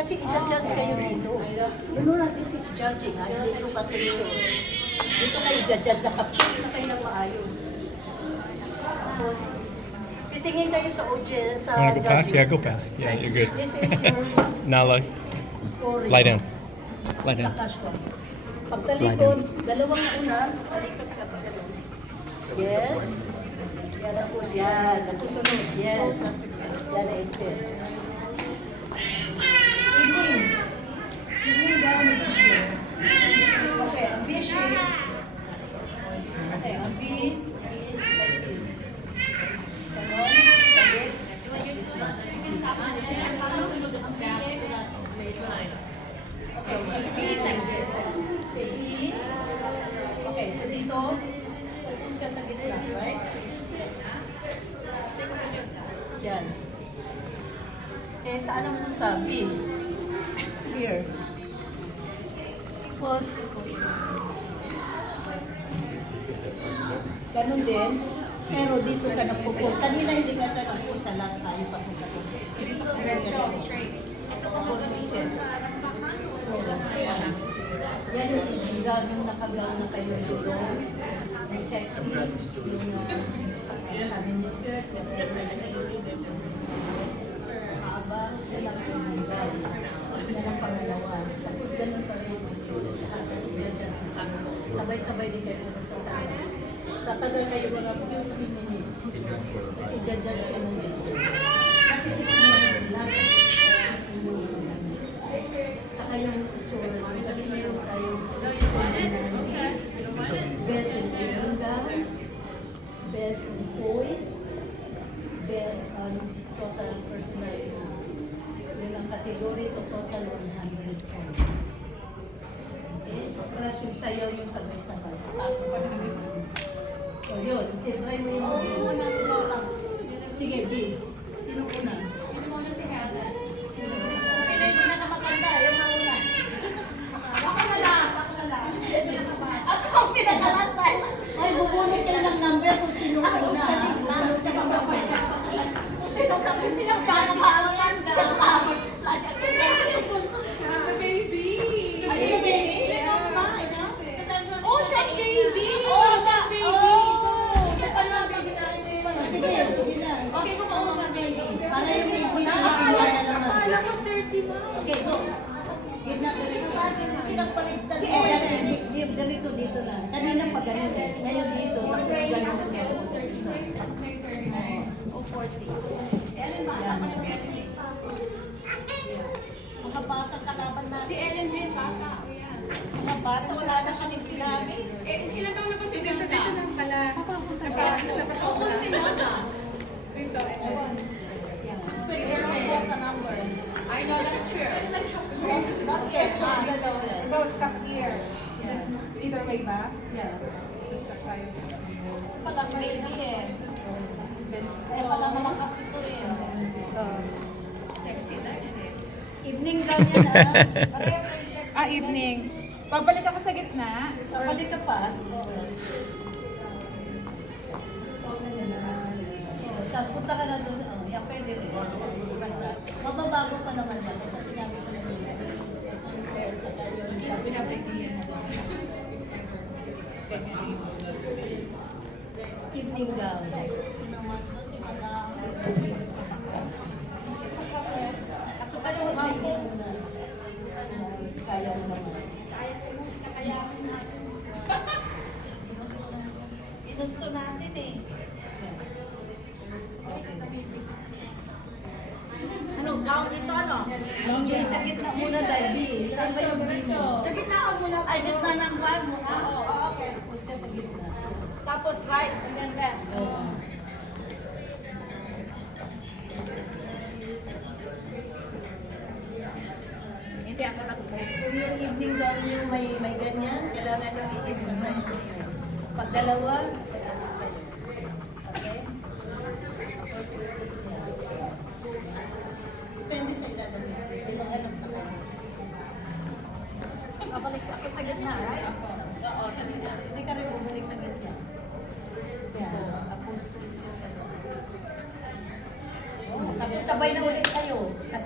Kasi i-judge kayo dito. Ano natin si judging, ha? Dito kasi dito. Dito kayo judge na kapos na kayo ng maayos. Tapos, titingin kayo sa audience, sa You want to go past? judging. Yeah, go past. Yeah, you're good. This is your Now scoring. lie down. Lie Sa down. cash ko. Pagtalikod, dalawang una, talikod ka pa ganun. Yes. Yan ang push. Yan. Ang pusunod. Yes. Yan ang exit. Evening. Evening down ang V-shape. Okay, ang V-shape. Okay, ang V is like this. Ganon. Sabit. Okay, V is like this. Okay, V. Okay, so dito, focus ka sa gitna, right? Yan. Eh, saan ang punta? V. Here. First. Ganun din. Pero dito ka nag-focus. Kanina hindi ka sa nag-focus sa last tayo papunta ko. Diretso, straight. Tapos reset. Yan yung ibigan, yung nakagawa na kayo dito. Yung sexy, yung sabi ni skirt, haba, yan ang ibigan. Yan ang pangalawa. Tapos ganun pa rin yung sabay-sabay din kayo sa tatagal kayo mga few minutes. Kasi judge ka ng judge. Kasi tignan mo lang. Saka yung picture. Kasi meron tayong best in Irunda, best in voice, best on total personality. Yun ang category to total 100 points. Okay? Plus yung sayo yung sabay-sabay. So yun, try mo yung sige, B. Sino una? Sino muna si Hannah? Sino yung pinakamatanda? Yung mauna. Ako na last. Ako ang pinakalas tayo. Ay, bubunod ka ng number kung sino una. Bubunod ka ng number. Kung sino ka pinakamatanda. Siya last. Lagi ako The baby! Ay, yung baby? Oh, siya baby! Oh, siya baby! Ito pa lang baby natin. Sige, sige na. Okay, kung mauna baby. Para yung baby na nakakaya naman. Akala ko 30 na. Okay, go. Gitna diretso. Pinagpaligtad Si mo. ganito dito na. Kanina pa ganun eh. Ngayon dito, tapos ganun. Kasi ako 30. O 40. Si Ellen ba? Ako na si Ellen May. Mga batang kalaban na. Si Ellen May, bata. O yan. Mga bata, wala na siya sinabi. Ilan taon na ba si Dito lang pala. Nagpapalabas ako Oo, na. si Nana. Dito, ito. Pwede na siya sa number. I know, that's true. Not yet. Go, stop here. Either way ba? Yeah. So, stop tayo. Palang baby eh. Eh, palang malakas ito eh. Dito. Sexy na eh. Evening gown yan ah. Pareho yung sexy. Evening. Babalik ako sa gitna. Balik ka pa. Tapos punta ka na doon. Oh, yan pwede rin. Basta, mababago pa naman yan. Basta sinabi sa mga Yes, binabigyan. evening gown. Kaso hindi mo na. Kaya mo naman. Ginusto natin eh. Ano, gown ito ano? Hindi, sa gitna muna dahil. Saan ba yung video? Sa gitna ka muna. Ay, gitna ng gown mo. Oo, okay. Tapos ka sa gitna. Tapos right and then left. Hindi ako nag-post. Kung yung evening gown nyo may ganyan, kailangan nyo i-emphasize nyo yun. Pag dalawa, okay? Depende sa ilalim. May mga alam na kayo. Babalik ako sa gitna, right? Oo, sa gitna. Hindi ka rin bumalik sa gitna. Yan. Tapos, tapos sabay na ulit kayo.